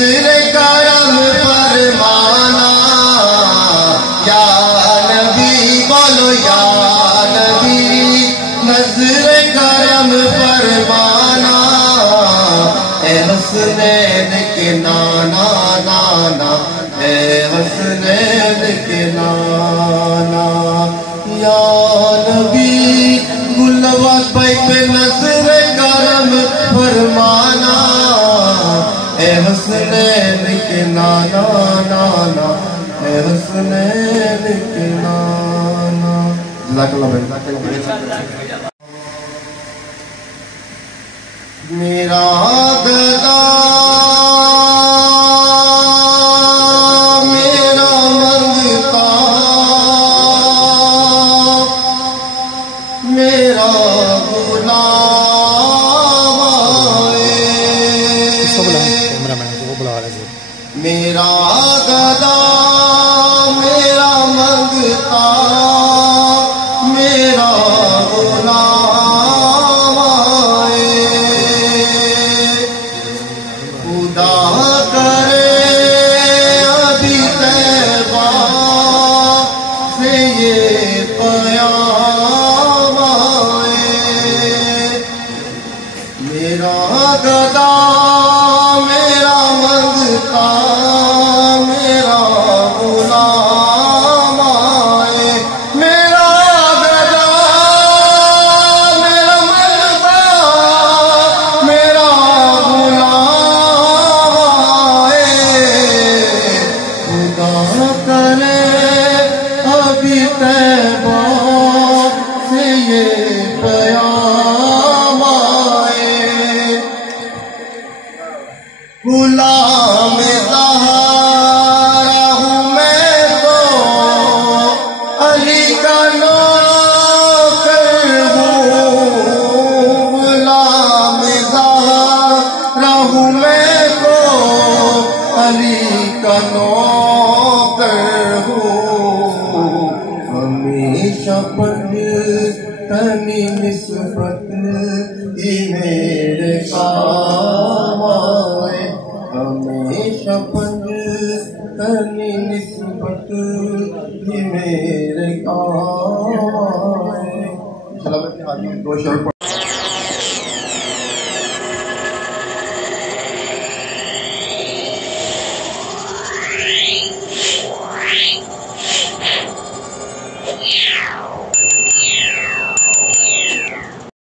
نظر کرم فرمانا یا نبی بولو یا نبی نظر کرم فرمانا اے حسنین کے نانا نانا اے حسنین کے نانا یا نبی گلوات بھائی پہ نظر کرم فرمانا اے حسنین کے نانا نانا اے حسنین کے نانا جزاک اللہ بھائی میرا گدا میرا منگتا میرا غلام میرا گدا میرا منگتا میرا غلام خدا کرے ابھی طیبہ سے یہ پیام میرا گدا میرا منگتا میرا غلام میرا گدا میرا منگتا میرا غلام خدا کرے ابھی طیبہ سے یہ پیام غلام زہرا ہوں میں تو علی کا نوکر ہوں غلام زہرا ہوں میں تو علی کا نوکر ہوں ہمیشہ پنجتنی نسبت ہی میرے کام آئے ہمیشہ پنجتنی نسبت ہی میرے کام آئے دو شعر